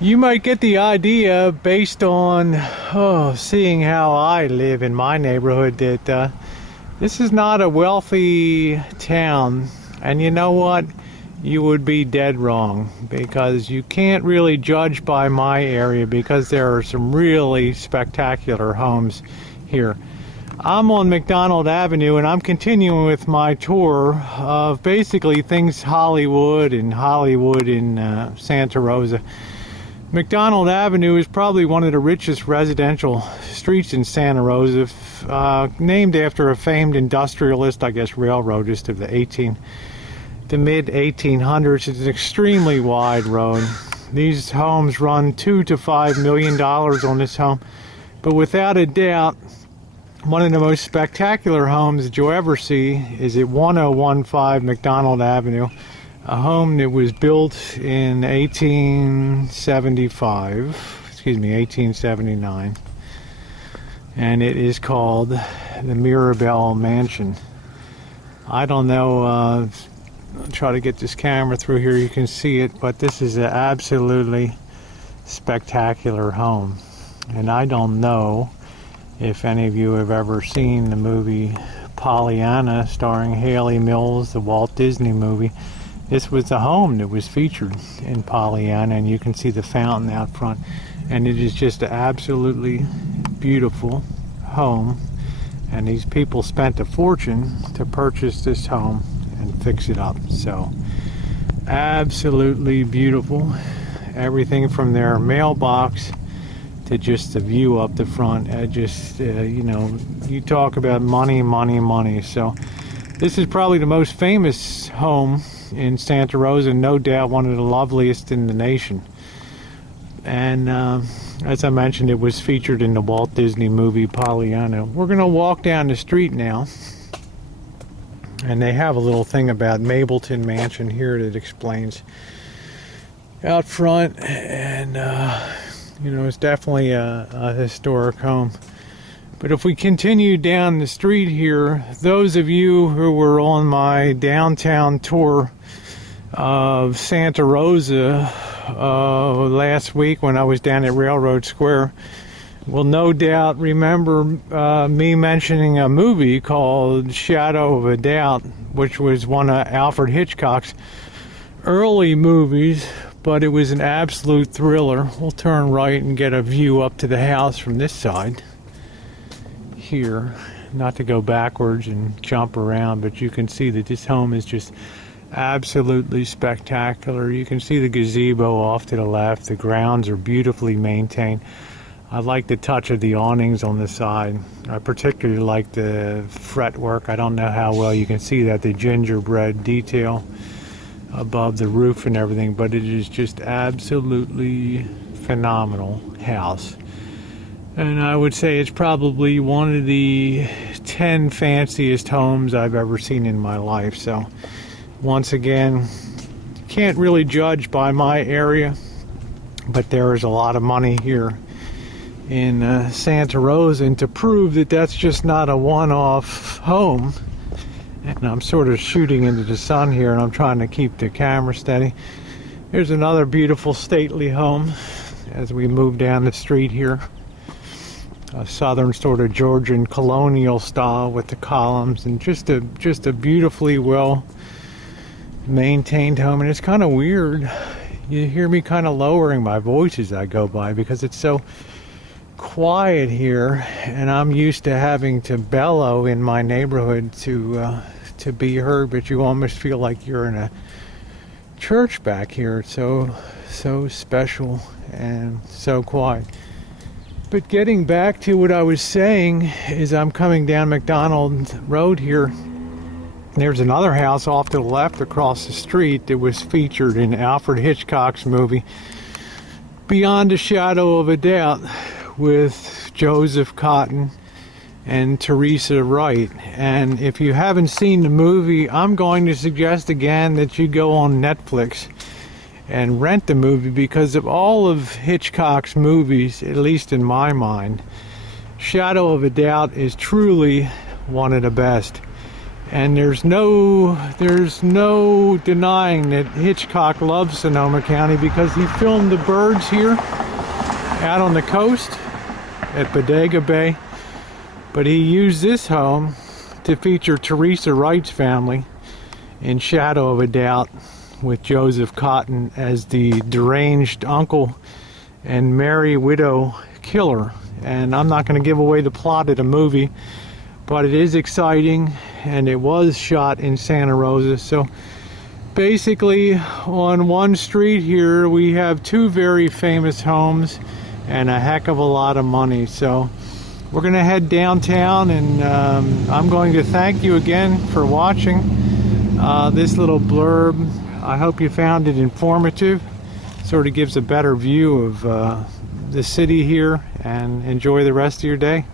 You might get the idea based on seeing how I live in my neighborhood that this is not a wealthy town. And you know what? You would be dead wrong, because you can't really judge by my area because there are some really spectacular homes here. I'm on McDonald Avenue and I'm continuing with my tour of basically things Hollywood in Santa Rosa. McDonald Avenue is probably one of the richest residential streets in Santa Rosa, named after a famed industrialist, I guess railroadist of the mid 1800s. It's an extremely wide road. These homes run $2 to $5 million on this home, but without a doubt, one of the most spectacular homes that you'll ever see is at 1015 McDonald Avenue. A home that was built in 1879, and it is called the Mirabelle Mansion. I don't know, I'll try to get this camera through here, you can see it, but this is an absolutely spectacular home. And I don't know if any of you have ever seen the movie Pollyanna starring Haley Mills, the Walt Disney movie. This was the home that was featured in Pollyanna, and you can see the fountain out front. And it is just an absolutely beautiful home. And these people spent a fortune to purchase this home and fix it up. So, absolutely beautiful. Everything from their mailbox to just the view up the front. You know, you talk about money, money, money. So, this is probably the most famous home in Santa Rosa, no doubt one of the loveliest in the nation. And as I mentioned, it was featured in the Walt Disney movie Pollyanna. We're going to walk down the street now, and they have a little thing about Mableton Mansion here that explains out front, and you know, it's definitely a historic home. But if we continue down the street here, those of you who were on my downtown tour of Santa Rosa last week when I was down at Railroad Square will no doubt remember me mentioning a movie called Shadow of a Doubt, which was one of Alfred Hitchcock's early movies, but it was an absolute thriller. We'll turn right and get a view up to the house from this side here, not to go backwards and jump around, but you can see that this home is just absolutely spectacular. You can see the gazebo off to the left. The grounds are beautifully maintained. I like the touch of the awnings on the side. I particularly like the fretwork. I don't know how well you can see that, the gingerbread detail above the roof and everything, but it is just absolutely phenomenal house. And I would say it's probably one of the 10 fanciest homes I've ever seen in my life. So, once again, can't really judge by my area, but there is a lot of money here in Santa Rosa. And to prove that that's just not a one-off home, and I'm sort of shooting into the sun here, and I'm trying to keep the camera steady. Here's another beautiful, stately home as we move down the street here. A southern sort of Georgian colonial style with the columns, and just a beautifully well maintained home. And it's kind of weird, you hear me kind of lowering my voice as I go by because it's so quiet here, and I'm used to having to bellow in my neighborhood to be heard, but you almost feel like you're in a church back here. It's so special and so quiet. But getting back to what I was saying is I'm coming down McDonald Road here. There's another house off to the left across the street that was featured in Alfred Hitchcock's movie Beyond a Shadow of a Doubt with Joseph Cotton and Teresa Wright. And if you haven't seen the movie, I'm going to suggest again that you go on Netflix and rent the movie, because of all of Hitchcock's movies, at least in my mind, Shadow of a Doubt is truly one of the best. And there's no denying that Hitchcock loves Sonoma County, because he filmed the birds here out on the coast at Bodega Bay. But he used this home to feature Teresa Wright's family in Shadow of a Doubt, with Joseph Cotton as the deranged uncle and Mary Widow killer. And I'm not going to give away the plot of the movie, but it is exciting, and it was shot in Santa Rosa. So basically, on one street here we have two very famous homes and a heck of a lot of money. So we're going to head downtown, and I'm going to thank you again for watching this little blurb. I hope you found it informative. Sort of gives a better view of the city here, and enjoy the rest of your day.